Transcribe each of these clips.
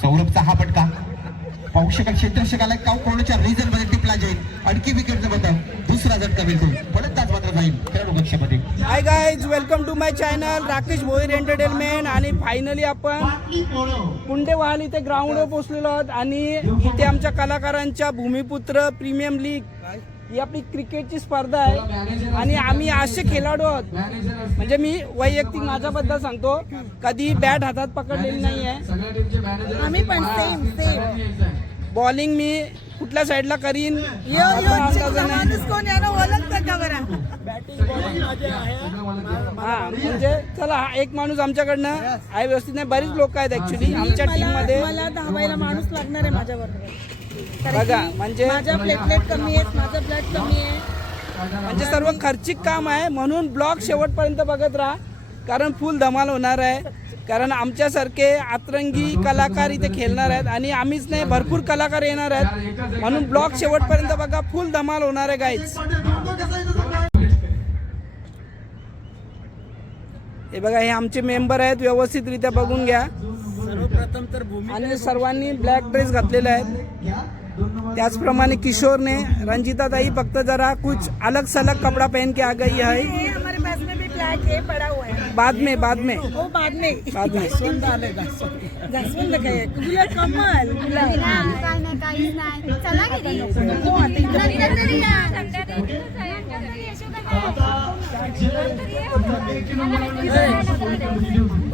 सौरभचा हा फटका पाऊशका क्षेत्रक्षकाला कोणाच्या रिझन मध्ये टिपला जाईल. अडकी विकेटचा बदल दुसरा झटका बिलकुल परत तास मात्र जाईल खेळाडू कक्षामध्ये. Hi guys, welcome to my channel Rakesh Bhoir entertainment. आणि फायनली आपण कुंडेवाल इथे ग्राउंडवर पोहोचलेलो आहोत आणि इथे आमच्या कलाकारांच्या भूमिपुत्र प्रीमियम लीग ही आपली क्रिकेटची स्पर्धा आहे आणि आम्ही असे खेळाडू आहोत, म्हणजे मी वैयक्तिक माझ्याबद्दल सांगतो, कधी बॅट हातात पकडलेली नाही आहे. आम्ही पण सेम बॉलिंग मी कुठल्या साईडला करीन हा, म्हणजे चला एक माणूस आमच्याकडनं आहे व्यवस्थित नाही, बरीच लोक आहेत ऍक्च्युली आमच्या टीम मध्ये. मला धावायला माणूस लागणार आहे माझ्याबरोबर. बघा म्हणजे माझा प्लेटलेट कमी आहे, माझा ब्लड कमी आहे, म्हणजे सर्व खर्चिक काम आहे, म्हणून ब्लॉग शेवटपर्यंत बघत राहा कारण फुल धमाल होणार आहे. कारण आमच्यासारखे अतरंगी कलाकार इथे खेळणार आहेत आणि आम्हीच नाही भरपूर कलाकार येणार आहेत, म्हणून ब्लॉग शेवटपर्यंत बघा, फुल धमाल होणार आहे गाईज. हे बघा हे आमचे मेंबर आहेत, व्यवस्थितरित्या बघून घ्या. सर्वप्रथम तर आणि सर्वांनी ब्लॅक ड्रेस घातलेले आहेत. त्याचप्रमाणे किशोरने, रंजिताताई फक्त जरा कुछ अलग सलग कपड़ा पहन के आ गई है. हमारे पास में भी ब्लैक है पड़ा हुआ है. बाद में वो बाद में जास्वंद आलेगा. जास्वंद काय गुलाब कमल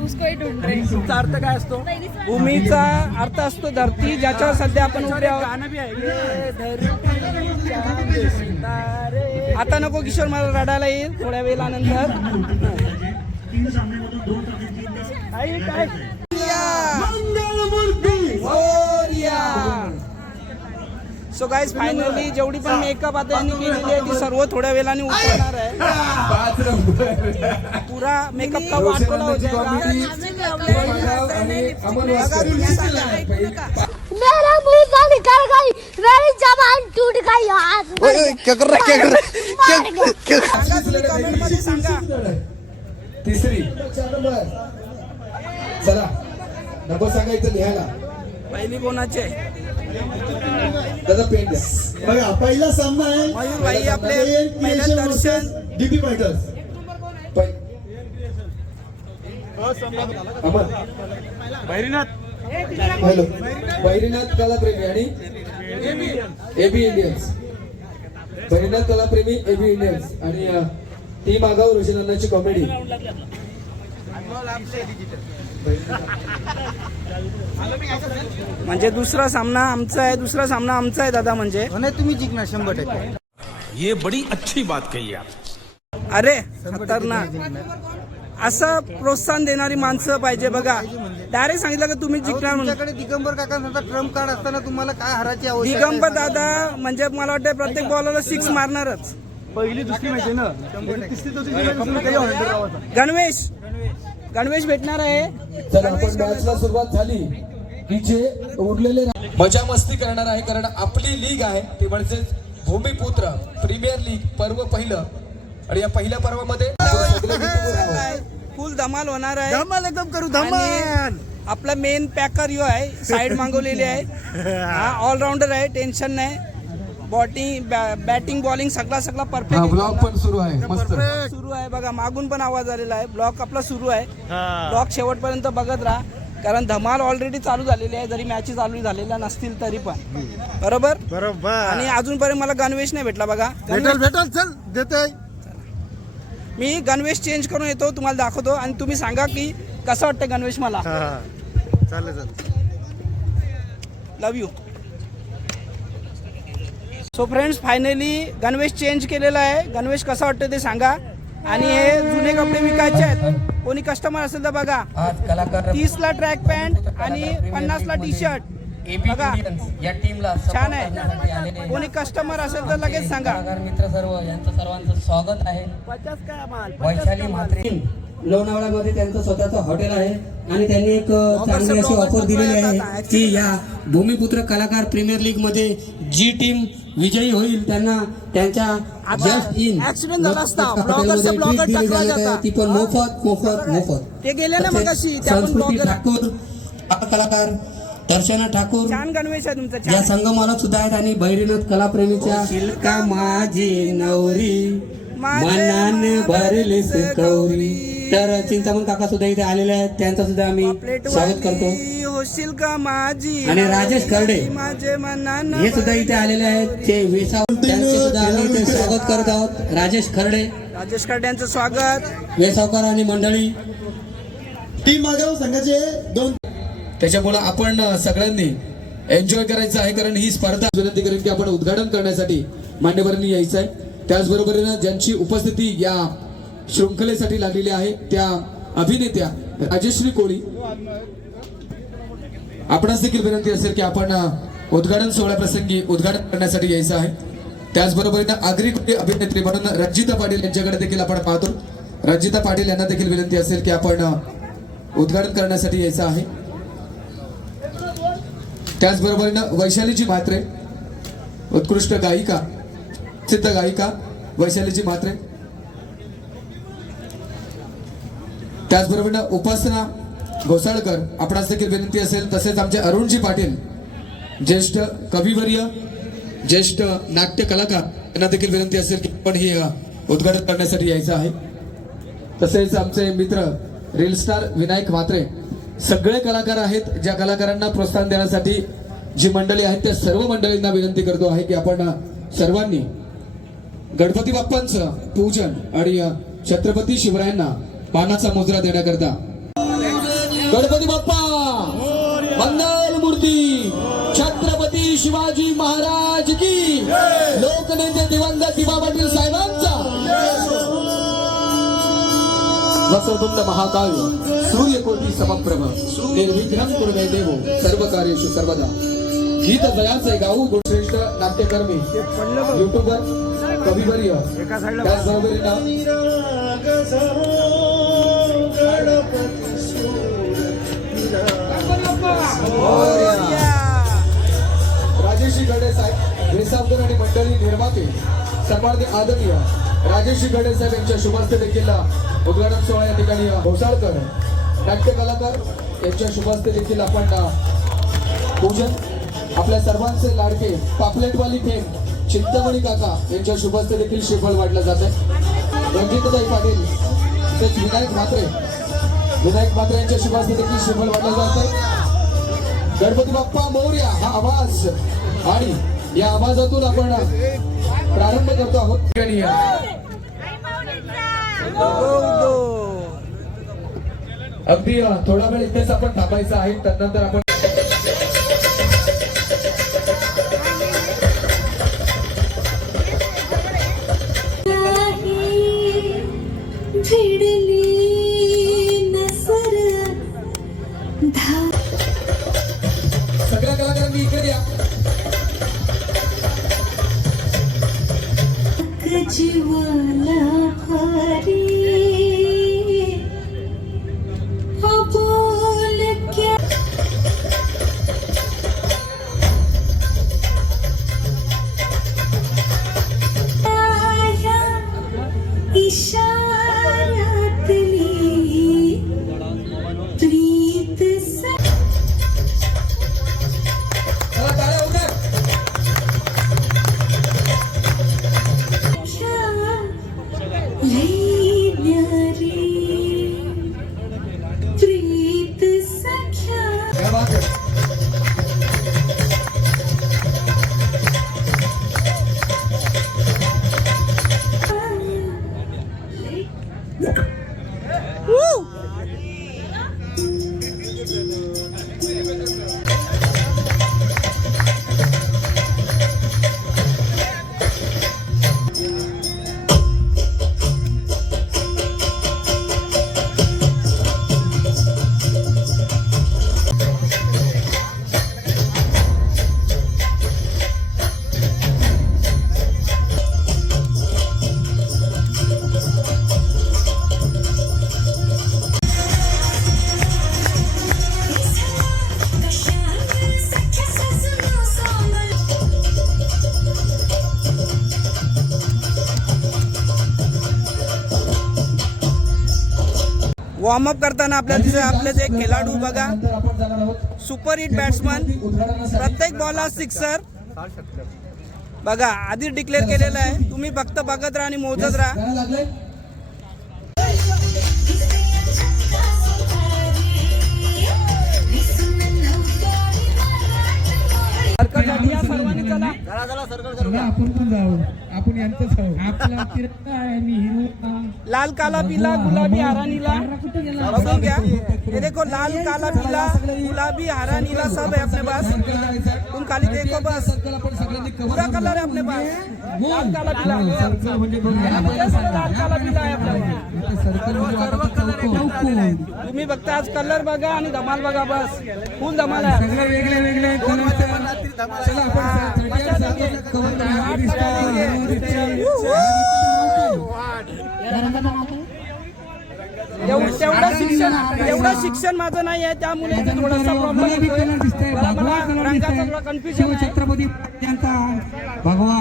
उसको ही ढूंढ रहे. तुमचा अर्थ काय असतो? भूमीचा अर्थ असतो धरती, ज्याच्यावर सध्या आपण उभे आहोत. आता नको किशोर, मला रडायला येईल थोड्या वेळानंतर. सो गाइस फायनली जेवढी पण मेकअप आता यांनी केलेली आहे ती सर्व थोड्या वेळाने उतरणार आहे. पुरा मेकअप का वाटोला हो जाएगा. मेरा मुंह से निकल गई, मेरी जबान टूट गई आज. क्या कर रहा कमेंट मध्ये सांगा. तिसरी चला नको सांगायचं लिहायला. पहिली कोणाची आहे? दादा पेन द्या. बघा पहिला सामना आहे मयूर भाई आपले पहिलं दर्शन. DP fighters. Amar hello Bairinath Kalapremi आणि AB Indians. Bairinath Kalapremi AB Indians आणि टीम आगाऊ रोशनाची कॉमेडी. म्हणजे दुसरा सामना आमचा आहे, दादा. म्हणजे तुम्ही जिंकणार 100%. ये बड़ी अच्छी बात कही आप. अरे खतरनाक, असं प्रोत्साहन देणारी माणसं पाहिजे. बघा डायरेक्ट सांगितलं का तुम्ही जिंकणार म्हणून. तुमच्याकडे दिगंबर काकांचा ट्रम्प कार्ड असताना तुम्हाला काय हाराची आवश्यकता? दिगंबर दादा म्हणजे मला वाटतं प्रत्येक बॉलरला 6 मारणारच. पहिली दुसरी माहिती ना, गणवेश भेटणार आहे. चला आपण मॅचला सुरुवात झाली की जे उरलेले मजा मस्ती करणार आहे, कारण आपली लीग आहे ती म्हणजे भूमिपुत्र प्रीमियर लीग पर्व पहिलं. आणि या पहिल्या पर्वामध्ये फुल धमाल होणार आहे. धमाल एकदम करू धमाल. आपला मेन पॅकर यो आहे, साईड मागवलेली आहे. हा ऑलराऊंडर आहे, टेन्शन नाही. बॅटिंग बॉलिंग सगळा परफेक्ट. ब्लॉग पण सुरू आहे, मस्त सुरू आहे बघा, मागून पण आवाज आलेला आहे. ब्लॉक आपला सुरू आहे. ब्लॉक शेवटपर्यंत बघत राहा कारण धमाल ऑलरेडी चालू झालेली आहे, जरी मॅचेस चालू झालेल्या नसतील तरी पण. बरोबर. बरोबर. आणि अजूनपर्यंत मला गणवेश नाही भेटला बघा. भेटल चल देते. मी गणवेश चेंज करून येतो, तुम्हाला दाखवतो आणि तुम्ही सांगा की कसं वाटतं गणवेश मला. चालेल. लव यू. सो फ्रेंड्स, फायनली गणवेश चेंज केलेला आहे. गणवेश कसा वाटतं ते सांगा. आणि हे जुने कपडे विकायचे आहेत, कोणी कस्टमर असेल तर बघा. 30ला ट्रॅक पॅन्ट आणि 50ला टी शर्ट बघा, या टीमला छान आहे. कोणी कस्टमर असेल तर लगेच सांगा. मित्र सर्व यांचं सर्वांचं स्वागत आहे. वैशाली म्हात्रे लोणावळ्यामध्ये त्यांचं स्वतःचं हॉटेल आहे आणि त्यांनी एक चांगली अशी ऑफर दिलेली आहे की या भूमिपुत्र कलाकार प्रीमियर लीग मध्ये जी टीम विजयी होईल त्यांना त्यांच्या जस्ट इन ऍक्सिडेंट झाला असता, ब्लॉगरचे ब्लॉगर टाकला जाता, ती पण मोफत. ते गेले ना मगाशी. संस्कृती ठाकूर कलाकार, दर्शना ठाकूर छान गणवेश आहे तुमचा, या छान. संगमाला सुद्धा आहेत आणि बहिरीनाथ कलाप्रेमीच्या शिल्का माझी नवरी मनाने भरलीस कौरी. तर चिंतामण काका सुद्धा इथे आलेले आहेत, त्यांचं सुद्धा आम्ही स्वागत करतो. होशील का माझी. आणि राजेश खर्डे माझे मनानं हे सुद्धा इथे आलेले आहेत, ते वेसाव, त्यांचे सुद्धा आम्ही इथे स्वागत करत आहोत. राजेश खर्डे यांचं स्वागत. वेसावकर आणि मंडळी टीम मागाव संघाचे 2. त्याच्यामुळे आपण सगळ्यांनी एन्जॉय करायचं आहे, कारण ही स्पर्धा विनंती करेन की आपण उद्घाटन करण्यासाठी मान्यवरांनी यायचं आहे. त्याचबरोबरीनं ज्यांची उपस्थिती या शृंखलेसाठी लागलेली आहे त्या अभिनेत्या राजश्री कोळी, आपणास देखील विनंती असेल की आपण उद्घाटन सोहळ्याप्रसंगी उद्घाटन करण्यासाठी यायचं आहे. त्याचबरोबरीनं आगरी कोळी अभिनेत्री म्हणून रंजिता पाटील यांच्याकडे देखील आपण पाहतो. रंजिता पाटील यांना देखील विनंती असेल की आपण उद्घाटन करण्यासाठी यायचं आहे. त्याचबरोबरीनं वैशालीजी म्हात्रे, उत्कृष्ट गायिका, प्रसिद्ध गायिका वैशालीजी म्हात्रे. त्याचबरोबर उपासना घोसाळकर, आपणास देखील विनंती असेल. तसेच आमचे अरुणजी पाटील, ज्येष्ठ कविवर्य, ज्येष्ठ नाट्य कलाकार, यांना देखील विनंती असेल की आपण ही उद्घाटन करण्यासाठी यायचं आहे. तसेच आमचे मित्र रील स्टार विनायक म्हात्रे, सगळे कलाकार आहेत. ज्या कलाकारांना प्रोत्साहन देण्यासाठी जी मंडळी आहेत त्या सर्व मंडळींना विनंती करतो आहे की आपण सर्वांनी गणपती बाप्पांचं पूजन आणि छत्रपती शिवरायांना मानाचा मुद्रा देण्याकरता गणपती बाप्पा मंगल मूर्ती, छत्रपती शिवाजी महाराज की, लोकनेते दिवंगत दिवा पाटील साहेबांचा, वक्रतुंड महाकाय सूर्यकोटी समप्रभ निर्विघ्नं कुर्मे देवो सर्व कार्येषु सर्वदा. गीत जयाचे गाऊ श्रेष्ठ नाट्यकर्मी, युट्यूबर, कविवर्य, त्याचबरोबर राजेश्री खर्डे साहेब, वेसावकर आणि मंडळी निर्माते सन्माननीय आदरणीय राजेश्री खर्डे साहेब यांच्या शुभास्ते देखील उद्घाटन सोहळा या ठिकाणी घोसाळकर नाट्य कलाकार यांच्या शुभास्ते देखील आपण पूजन. आपल्या सर्वांचे लाडके पापलेटवाली थेंब चिंतामणी काका यांच्या शुभास्ते देखील श्रीफळ वाटलं जात आहे. रणजितदाई पाटील तसेच विनायक म्हात्रे यांच्या शुभास्ते देखील श्रीफळ वाटलं जात आहे. गणपती बाप्पा मोरया हा आवाज आणि या आवाजातून आपण प्रारंभ करतो आहोत. अगदी थोडा वेळ इथेच आपण थांबायचं आहे, त्यानंतर आपण सगळ्या कलाकारांनी इकडे या. जीवाला भारी बोल क्या इशारातली प्रीत प्रीत सख्या वॉर्मअप करताना आपले जे खेळाडू बघा, सुपर हिट बॅट्समन, प्रत्येक बॉलला सिक्सर बघा आधी डिक्लेअर केलेलं आहे. तुम्ही फक्त बघत राहा आणि मोजत राहा. सर्कलसाठी या सर्वांनी चला. आपण पण जाऊ, आपण यांचंच आपला तिरंगा आहे. मी हिरो लाल काला पीला गुलाबी हरा नीला बघून घ्या. ये देखो लाल काला पीला गुलाबी हरा नीला सब है अपने पास. तुम खाली देखो बस, पूरा कलर है अपने पास. लाल काला पीला लाल काला पीला आहे आपल्याला. तुम्ही फक्त आज कलर बघा आणि धमाल बघा, बस फुल धमाल आहे. वेगळे वेगळे चला एवढं शिक्षण माझं नाही आहे, त्यामुळे थोडासा प्रॉब्लेम येतोय. मला रंगाचा थोडा कन्फ्युजन आहे. छत्रपती भगवा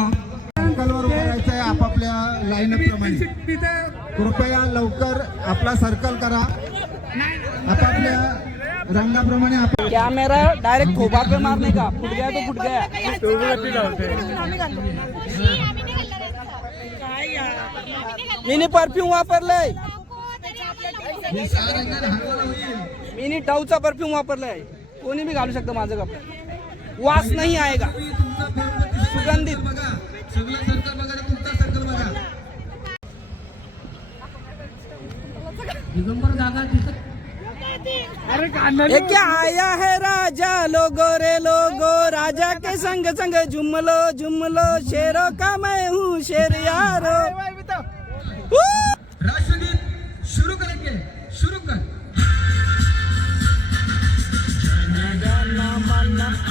सर्कलवर करायचं आहे आपापल्या लाईनअप प्रमाणे. कृपया लवकर आपला सर्कल करा आपापल्या रंगाप्रमाणे. कैमरा डायरेक्ट खोबा पे मारने का, फुट गया तो फुट गया. मिनी परफ्यूम वापरलंय, मिनी टाऊचा परफ्यूम वापरलाय. कोणी भी घालू शकतं माझं कपडे, वास नाही आएगा, सुगंधित. ये क्या आया है राजा लोगो रे लोगो, राजा के संग संग जुमलो जुमलो, शेरों का मैं हूँ शेर यारो. राष्ट्रगीत शुरू करेंगे, शुरू कर.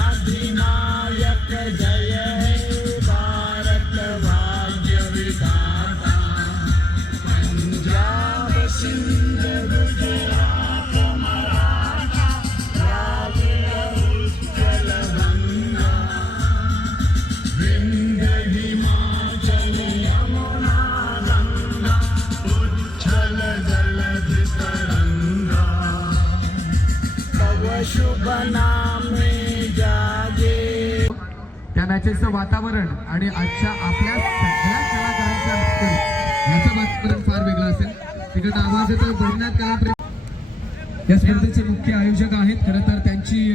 अधिनायक जय भारत भाग्य विधाता, पंजाब सिंध गुजरात मराठा, उज्जवल गंगा, विंध्य हिमाचल यमुना गंगा, उज्जवल जलधि तरंगा, तव शुभ नामे जागे. त्या मॅचेसचं वातावरण आणि आजच्या आपल्या सगळ्या कलाकारांच्या याचं वातावरण फार वेगळं असेल. तिकडे आवाज येतो भजनात कला. या स्पर्धेचे मुख्य आयोजक आहेत. खरं तर त्यांची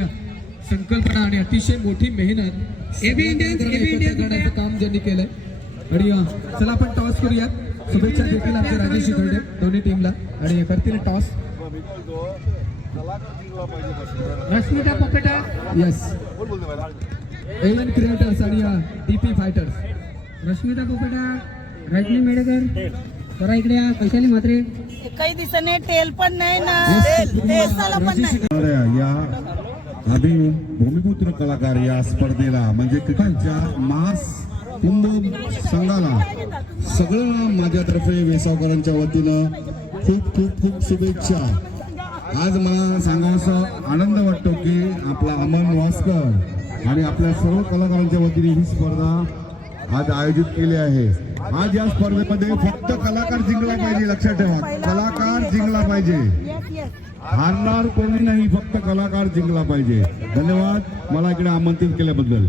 संकल्पना आणि अतिशय मोठी मेहनत करण्याचं काम ज्यांनी केलंय. आणि चला आपण टॉस करूयात. शुभेच्छा देतील आमचे राजेश खर्डे दोन्ही टीमला आणि करतील toss. Rashmita Popeta, yes, A one creators आणि डीपी फायटर्स. रश्मिता पोपेटा, रजनी मेडेकर, जरा इकडे या. वैशाली म्हात्रे, काही दिसणे टेल पण नाही ना, टेल पण नाही. या आम्ही भूमिपुत्र कलाकार या स्पर्धेला म्हणजे क्रिकेटच्या मास कुंभ संघाला सगळं माझ्यातर्फे वेसावकरांच्या वतीनं खूप खूप खूप शुभेच्छा. आज मला सांगायचं आनंद वाटतो की आपला अमन वास्कर आणि आपल्या सर्व कलाकारांच्या वतीने ही स्पर्धा आज आयोजित केली आहे. आज या स्पर्धेमध्ये फक्त कलाकार जिंकला पाहिजे, लक्षात ठेवा, कलाकार जिंकला पाहिजे, हारणार कोणी नाही, फक्त कलाकार जिंकला पाहिजे. धन्यवाद मला इकडे आमंत्रित केल्याबद्दल.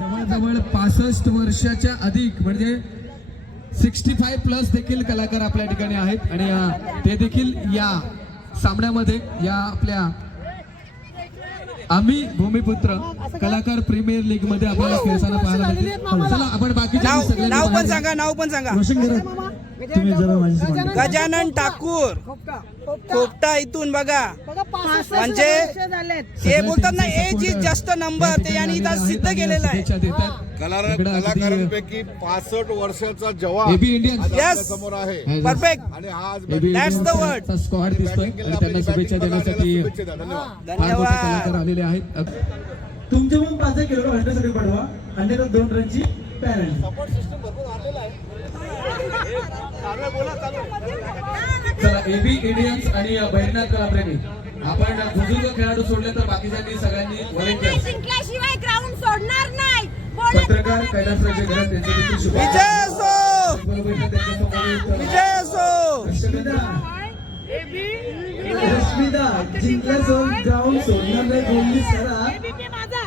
जवळजवळ 65 वर्षाच्या अधिक म्हणजे 65 प्लस देखील कलाकार आपल्या ठिकाणी आहेत आणि ते देखील या सामन्यामध्ये या आपल्या आम्ही भूमिपुत्र कलाकार प्रीमियर लीग मध्ये आपल्याला खेळताना पाहायला मिळतील. चला आपण बाकी नाव पण सांगा, नाव पण सांगा. तुम्ही जरा माझी गजानन ठाकूर खोपटा इथून बघा. म्हणजे हे बोलतात ना एज इज जस्ट नंबर, ते यांनी इथं सिद्ध केलेलं आहे. शुभेच्छा देतात. कलाकारांपैकी 65 वर्षाचा जवान एबी इंडियन्स यस समोर आहे परफेक्ट. आणि हा आज That's the word. स्क्वॉड दिसतोय आणि त्यांना शुभेच्छा देण्यासाठी फार मोठे कलाकार आलेले आहेत. तुमचे पण 5 किलो हंड्रेडसाठी पाठवा आणि 2 रनची पॅरेंट. चला एबी इंडियन्स आणि बैरनाथ कलाप्रेमी आपण बुजुर्ग खेळाडू सोडले तर बाकीच्यांनी सगळ्यांनी व्हॉलेंटियर जिंकल्याशिवाय ग्राउंड सोडणार नाही. पत्रकार कैलासरावचे घरात त्यांचे देखील शुभेच्छा. विजय असो, बरोबर त्यांच्यासमोर विजय असो. रश्मिदा जिंकल्यासोबत ग्राउंड सोडणार नाही बोलली सरा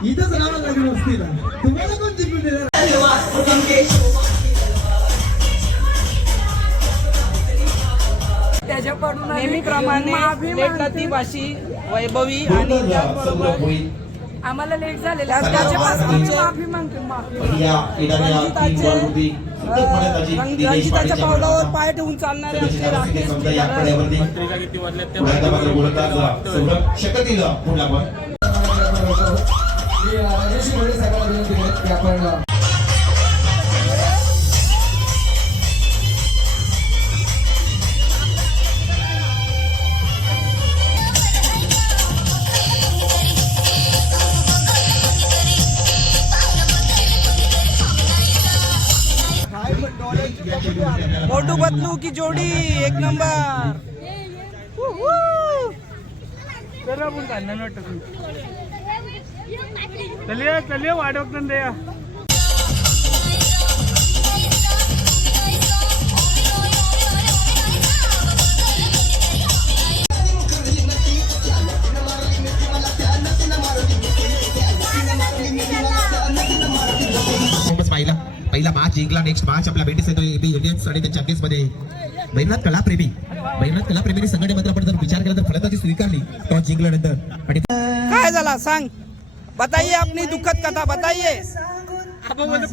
इथंच राहावं लागेल वस्तीला. तुम्हाला कोण जिंकून देणार? नेहमीप्रमाणे लेट लतीफाशी वैभवी आणि त्याचबरोबर आम्हाला लेट झालेलं रंजिताच्या पावलावर पाय ठेवून चालणारे आमचे राकेश राजेश मोरे साहेबांना विनंती आहे की आपण मोटू बदलू की जोडी एक नंबर. चलिए वाढवत द्या. पहिला मॅच जिंकला. नेक्स्ट मॅच आपला भेटीस येतो एबी इंडियन्स आणि त्यांच्या अगेन्स्ट मध्ये बैरनाथ कलाप्रेमी संघटनेमध्ये आपण जर विचार केला तर फलंदाजी स्वीकारली टॉस जिंकल्यानंतर. आणि काय झाला सांग, बताइए अपनी दुःखद कथा बताइए.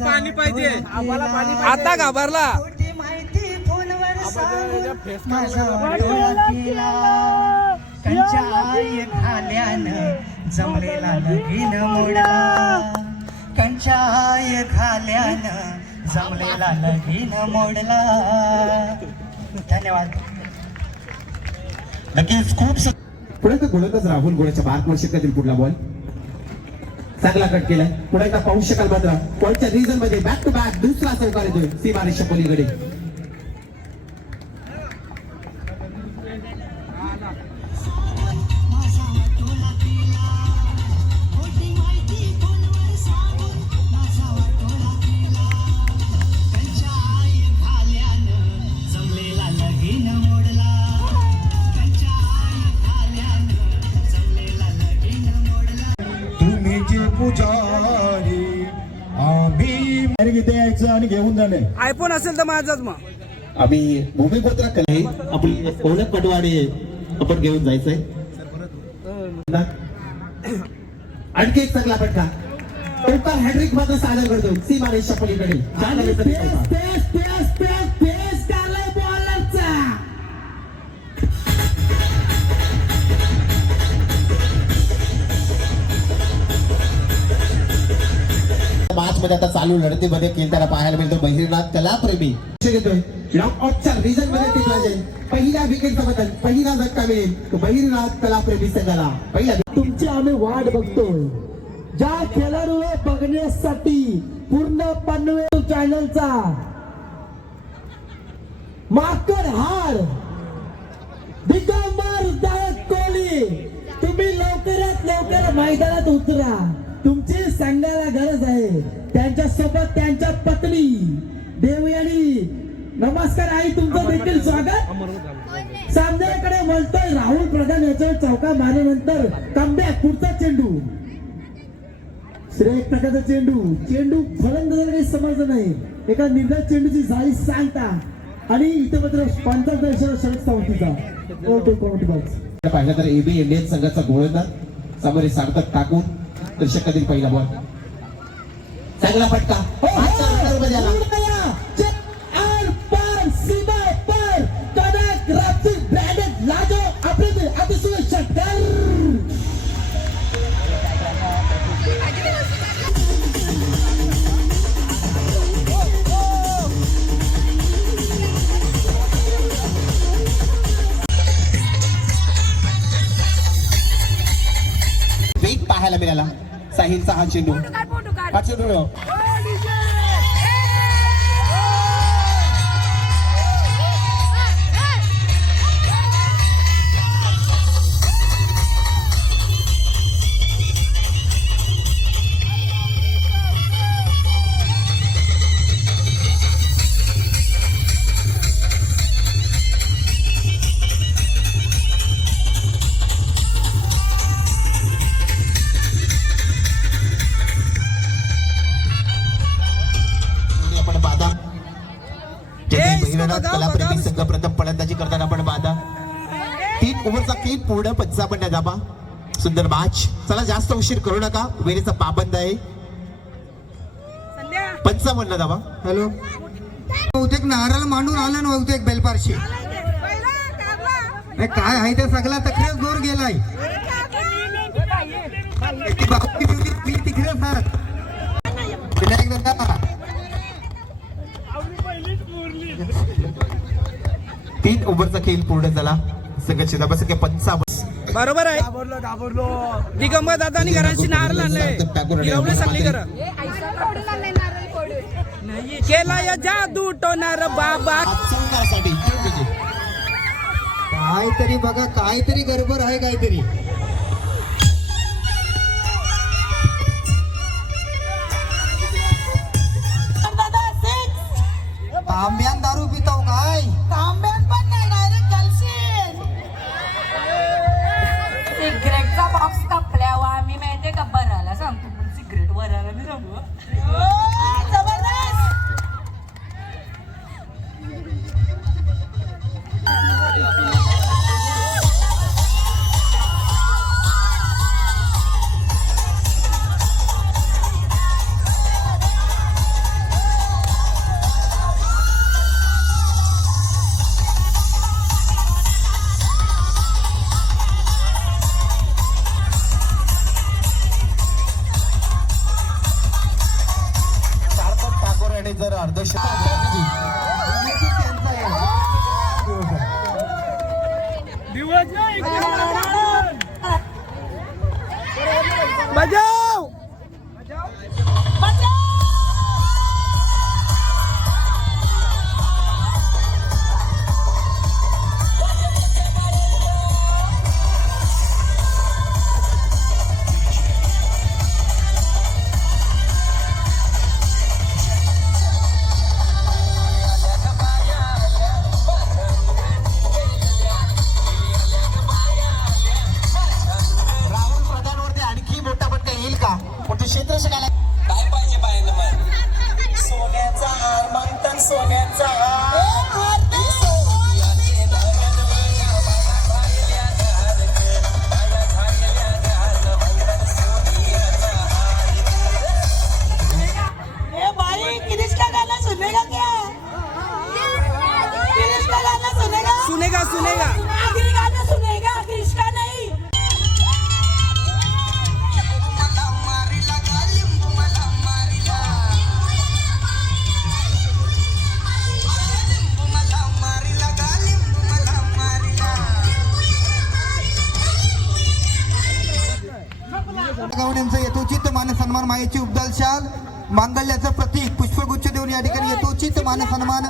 पाणी पाहिजे. आता घाबरला. जमलेला लगीन मोडा कंचाय घाल्यानं जमलेला लगीन मोडला. धन्यवाद. नक्कीच खूप पुढे तर गोलंदाज राहुल गोळ्याच्या मार्कवर षटकातील पुढला बॉल चांगला कट केलाय. पुढे एकदा पाहू शकाल मात्र बॉलच्या रिझन मध्ये बॅक टू बॅक दुसरा चौकार येतोय सीमारेषा पलीकडे. इथे यायचं आणि घेऊन जाणे. आयफोन असेल तर माझाच मग. आम्ही भूमिपुत्र कले आपली ओळख पटवाडी आपण घेऊन जायचंय. आणखी एक चांगला फटका चौकार हॅड्रिक मात्र सादर करतो सीमारेषा पलीकडे. मॅच मध्ये आता चालू लढतीमध्ये खेळताना पाहायला मिळतो बहिरनाथ कलाप्रेमी घेतोय. नॉकआउटच्या रिझन मध्ये टिकला जाईल. पहिल्या विकेटचा बदल पहिला झटका मिळेल तो बहिरनाथ कलाप्रेमी संघाला. पहिला तुमची आम्ही वाट बघतोय ज्या खेळाडूला बघण्यासाठी पूर्ण पनवेल चॅनलचा माकड हार दिगंबर दायक कोहली. तुम्ही लवकरात लवकर मैदानात उतरा. तुमची संघाला गरज आहे. त्यांच्या सोबत त्यांच्या पत्नी देवयानी. नमस्कार आई, तुमचं देखील स्वागत. सामन्याकडे म्हणतोय राहुल प्रधान याच्यावर चौका मारल्यानंतर कमबॅक. पुढचा चेंडू श्रेय प्रकारचा चेंडू फलंदाजाला काही समजलं नाही. एका निर्धारित चेंडूची जाळी सांगता आणि इथे मात्र 50 इशारा शरद सावंतीचा पाहिलं तर एबी इंडियन संघाचा गोलंदाज समोर सार्थक ठाकूर तर षटकातील पहिला बॉल चांगला फटका. साह्याला साहिलचा हा चेंडू हा चेंडू आपण बादा कलाप्रेमी संघ प्रथम फलंदाजी करताना आपण बादा 3 ओव्हरचा खेळ पूर्ण 55 धाबा सुंदर मॅच चला जास्त उशीर करू नका वेळेचा पाबंद आहे 55 धाबा हॅलो बहुतेक नारळ मांडून आला ना बहुतेक बेलपारशी काय आहे ते सगळा तक्रेच दूर गेलाय तिकडे तीन ओव्हरचा खेळ पूर्ण झाला सगळ्याची धाबा सगळे 55 बरोबर आहे दिगंबर दादानी घरांची नारळ आणलंय एवढे सगळी घर केला या जादू टोनार बाबा काहीतरी बघा काहीतरी गडबड आहे काहीतरी तांब्यान दारू पिताव काय तांब्यान पण नाही डायरेक्ट कलशीन सिगरेटचा बॉक्स कापल्यावर आम्ही माहितीये का बराला सांगतो पण सिगरेट वराला मी सांगू जबरदस्त जर अर्धशतक बजाव क्षेत्र शिकायला काय पाहिजे पाहिजे सोन्याचा हार मागतात सोन्याचा हार भाई किरिश का गाना सुनेगा क्या किरिश का गाना सुनेगा सुनेगा सुनेगा आखिरी गाना सुनेगा किरिश का नहीं गावड्यांचं यथोचित मान सन्मान मायेची उबदाल शाल मांगल्याचं प्रतीक पुष्पगुच्छ देऊन या ठिकाणी यथोचित मान सन्मान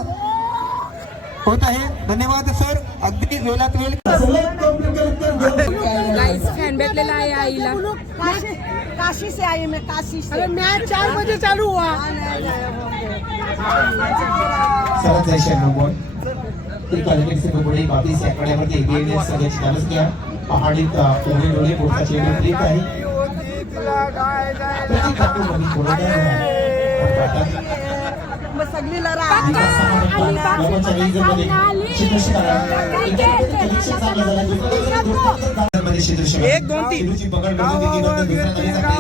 होत आहे धन्यवाद सर अगदी वेळात वेळ फॅन भेटलेला आहे आईला काशी से आई मैं काशी से अरे मैच 4 बजे चालू हुआ सरळ सेशन नंबर त्रिकालिक से बड़ी वापस आकड्यामध्ये गेले सगळे डान्स किया पहाड़ी कोने डोले पुढचा चेंडू क्लिक आहे प्रति काटू मध्ये थोडा सगळी लढा लोकांच्या रीजनमध्ये चित्रशिकारा कलेक्शन चांगला झाला मध्ये चित्रशिकारा 1 2 3 ची पकड करून दुसरा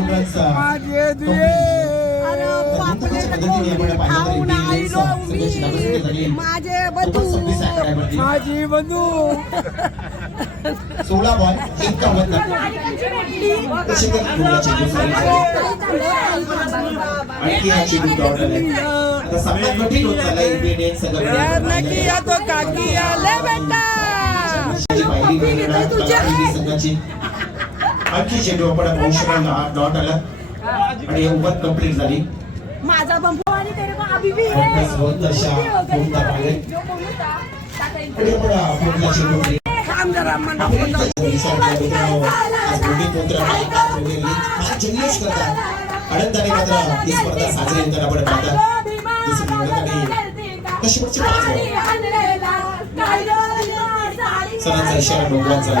नवीचा क्लिक झाला माझे बंधू माझी बंधू 16 बॉल 51 आणखी हा चेंडू डॉट आहे आता सामना कठीण होत चालला इंडियन सगळं यार नकी या तो काकी आले बेटा पहिली संघाची आणखी चेंडू आपण पाहू शकाल डॉट आला आणि ओव्हर कंप्लीट झाली. माझा बंबू आणि तेरे को अभी भी है बस बहुत अशा दोन धावा आले. आणि आपण पुढला चेंडू काम जरा मन आज भूमिपुत्र हा जल्लोष करतात. आनंदाने मात्र ही स्पर्धा साजरी होताना आपण पाहतात. जसं निवडताना कशी सरांचा इशारा डोंगरात झाला.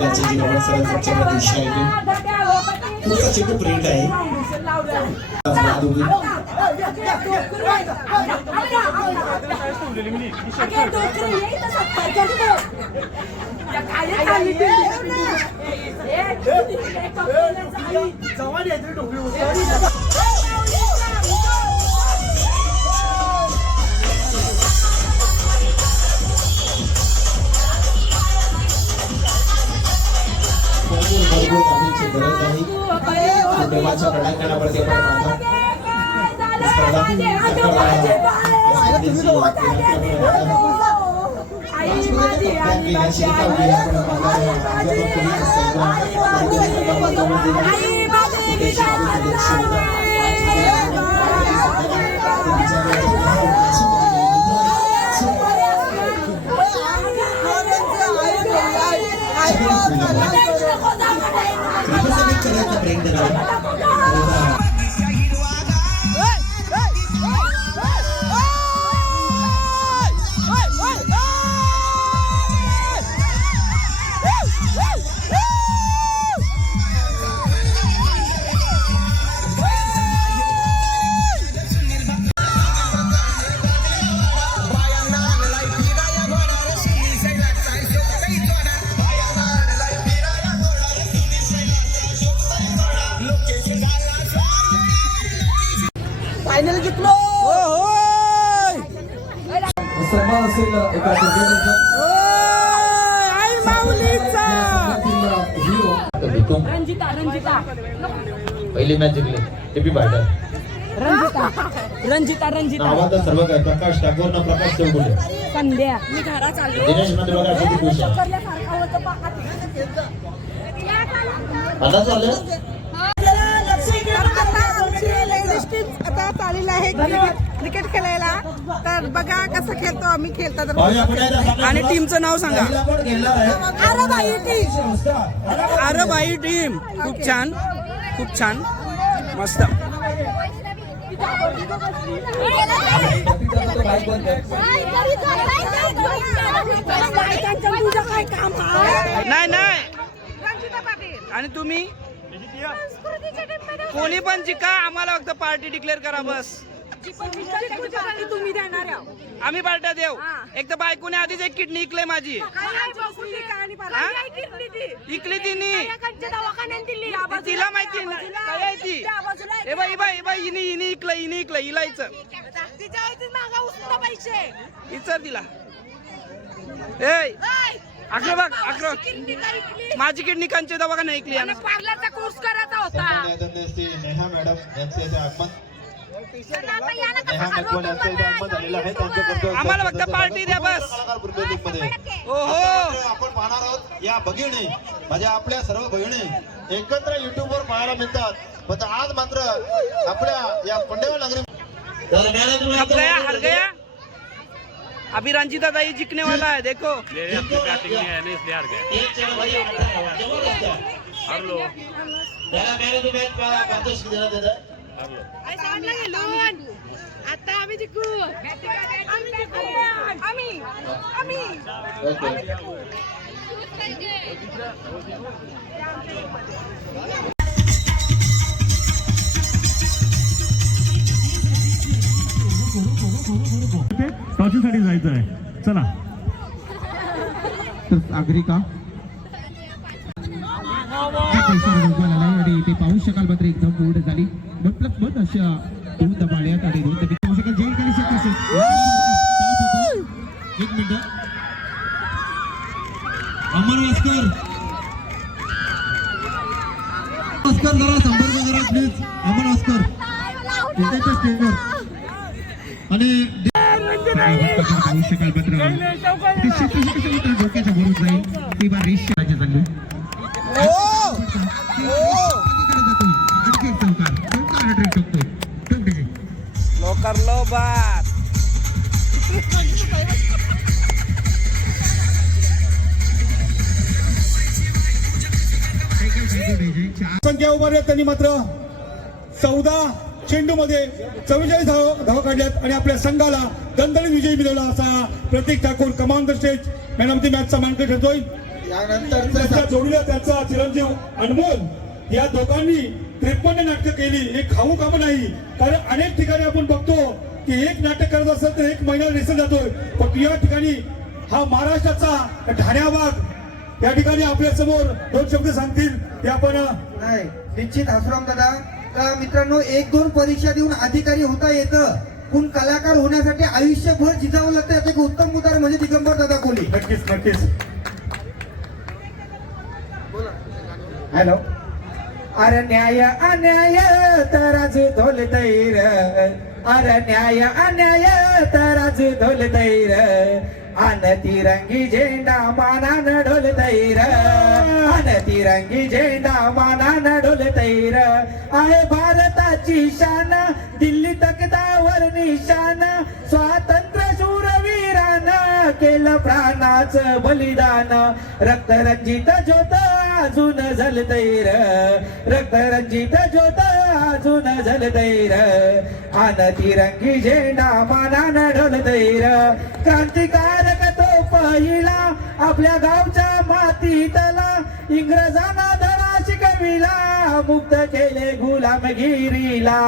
यांची जी गमत सरांचा चेहरा इशारा येतो. पुढचा चेंडू प्रिंट आहे. गरज नाही. देवाच्या कडाकणावरती आपण पाहतो. फायनल जिंकलो. सन्मान असेल एका क्रिकेटरचा. आई माऊलीचा हिरो रंजिता रंजिता पहिली मॅच जिंकली टीपी पाहिजे. रंजिता रंजिता नावाचा सर्व काय प्रकाश ठाकूर ना प्रकाश चौगुले. संध्या मी घरा चाललो. दिनेश मंदिरवाला किती खुश आहे. करल्यासारखं होतं बघा. आता चाललं आता चाललेला आहे क्रिकेट खेळायला. तर बघा कसं खेळतो आम्ही. खेळतात आणि टीमचं नाव सांगा. अरे आरबाई टीम. खूप छान, खूप छान, मस्त. नाही नाही. आणि तुम्ही कोणी पण जिका, आम्हाला फक्त पार्टी डिक्लेअर करा बस. तुम्ही देणार आम्ही पार्ट्या देऊ. एक तर बायकोने आधीच एक किडनी इकलंय माझी. इकली तिने. तिला माहिती नाही काय आहे ती. ए बाई बाई बाई हिने हिने इकलं हिने इकलं हिलायचं. इचर तिला. ए अकरा बघ अकरा. माझी किडनी कंचे दवाखाना ऐकली. पार्लरचा कोर्स करायचा होता. नेहा मॅडम यांचे आगमन. आम्हाला फक्त पार्टी द्या बस. ओहो आपण पाहणार आहोत या भगिनी म्हणजे आपल्या सर्व भगिनी एकत्र युट्यूब वर पाहायला मिळतात. पण आज मात्र आपल्या या पंडेवा नागरिक खप गया हार गया. अभी रंजीता दाई जीतने वाला है देखो. आता आम्ही जिंकू. आम्ही टॉर्चीसाठी जायचं आहे. चला तर नागरिका ते पाहू शकाल मात्र एकदम पूर्ण झाली. मत अशा दोन दबाड्यात आणि दोन दबी पाहू शकाल. जेल करू शकतो. एक मिनिट. अमर वास्कर जरा संपर्क करा प्लीज. अमर वास्कर स्टेजर आणि पाहू शकाल मात्र डोक्याच्या भरून जाईल ती बार रेष चालली. आणखी एक चौकार हॅट्रिक ठोकतोय. ठोक DJ. लोकारलो बाद. संख्या उभारल्या त्यांनी मात्र 14 चेंडूमध्ये 44 धावा काढल्यात आणि आपल्या संघाला दणदणीत विजयी मिळवला असा Pratik Thakur commander stage man of the मॅचचा मानकरी ठरतोय. त्याच्या जोडीला त्यांचा चिरंजीव अनमोल या दोघांनी 53 नाटकं केली. हे खाऊ काम नाही, कारण अनेक ठिकाणी आपण बघतो की एक नाटक करत असेल तर एक महिना रेसल जातोय, पण या ठिकाणी हा महाराष्ट्राचा ठाण्या वाघ या ठिकाणी आपल्या समोर 2 शब्द सांगतील ते आपण नाही निश्चित हसराम दादा. का मित्रांनो 1-2 परीक्षा देऊन अधिकारी होता येतं, पण कलाकार होण्यासाठी आयुष्यभर जिजावं लागतं. याचं एक उत्तम उदाहरण म्हणजे दिगंबर दादा कोहली. नक्कीच नक्कीच. हॅलो. अरे न्याय अन्याय तराजू ढोल तैर, अरे न्याय अन्याय तराजू ढोल तैर, आन तिरंगी झेंडा मानान ढोल तैर, आन तिरंगी झेंडा मानान ढोल तैर. आहे भारताची शान, दिल्ली तकदावर निशान, स्वातंत्र्य शूरवीरान केलं प्राणाचं बलिदान. रक्तरंजित ज्योत अजून झलतैर, रक्तरंजित ज्योत अजून झलतैर, आन तिरंगी झेंडा मानान ढोलतैर. क्रांतिकारक तो पहिला आपल्या गावच्या मातीतला, इंग्रजांना धडा शिकविला, मुक्त केले गुलामगिरीला.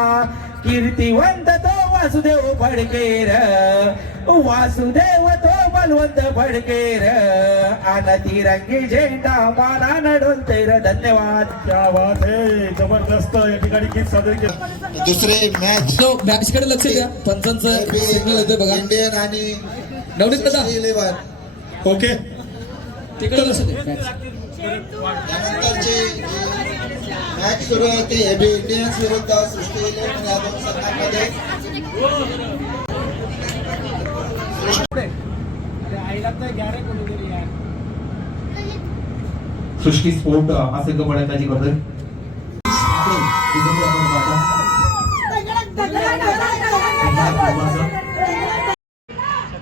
कीर्तिवंत तो वासुदेव फडकेर, वासुदेव तो बलवंत फडकेर, आन तिरंगी झेंडा मानान ढोलतैर. धन्यवाद. क्या बात है, जबरदस्त या ठिकाणी गीत सादर केलं. दुसरे मॅच मॅचकडे लक्ष द्या. पंचांचं सिग्नल येतोय बघा. इंडियन आणि नवनीत दादा 11 ओके. तिकडे लक्ष द्या. त्यानंतरची मॅच सुरू होती एबी इंडियन्स विरुद्ध सृष्टी 11 या दोन संघांमध्ये. सृष्टी स्पोर्ट असे फलंदाजी करतोय.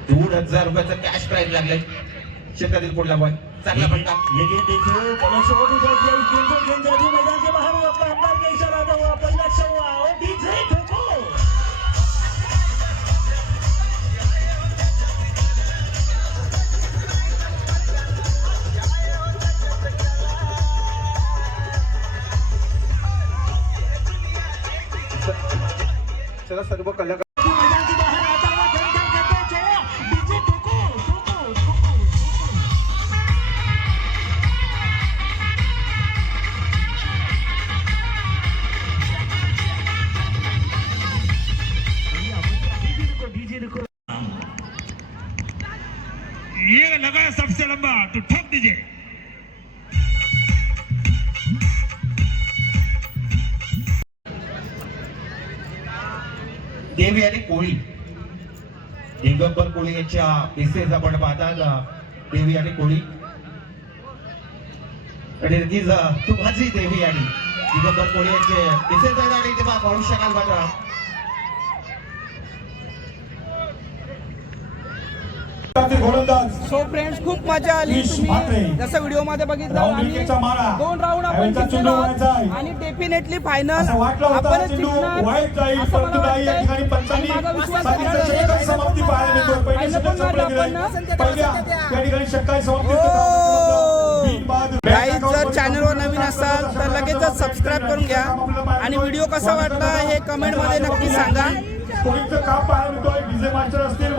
₹2,000 कॅश प्राइज लागले. शेतातील पुढला बॉय चांगला फटका. चला सर्व कलाकार ये लगा सबसे लंबा तो ठोक दीजिए. देवी आणि कोळी, दिगंबर कोळी यांच्या मिसेस आपण पाहतात. देवी आणि कोळी आणि तुम्हाची देवी आणि दिगंबर कोळी यांचे मिसेस आहेत आणि तेव्हा पाहू शकाल मात्र सो फ्रेंड्स खूप मजा आली. तुम्ही जसं व्हिडिओ मध्ये बघितलं आम्ही 2 राऊंड आपण जिंकलो आणि डेफिनेटली फायनल आपणच जिंकणार असं मला वाटतंय. आणि माझा विश्वास गाईज जर चॅनलवर नवीन असाल तर लगेचच सबस्क्राईब करून घ्या आणि व्हिडिओ कसा वाटला हे कमेंट मध्ये नक्की सांगा. काम पाहायला मिळतोय. डीजे मास्टर असतील.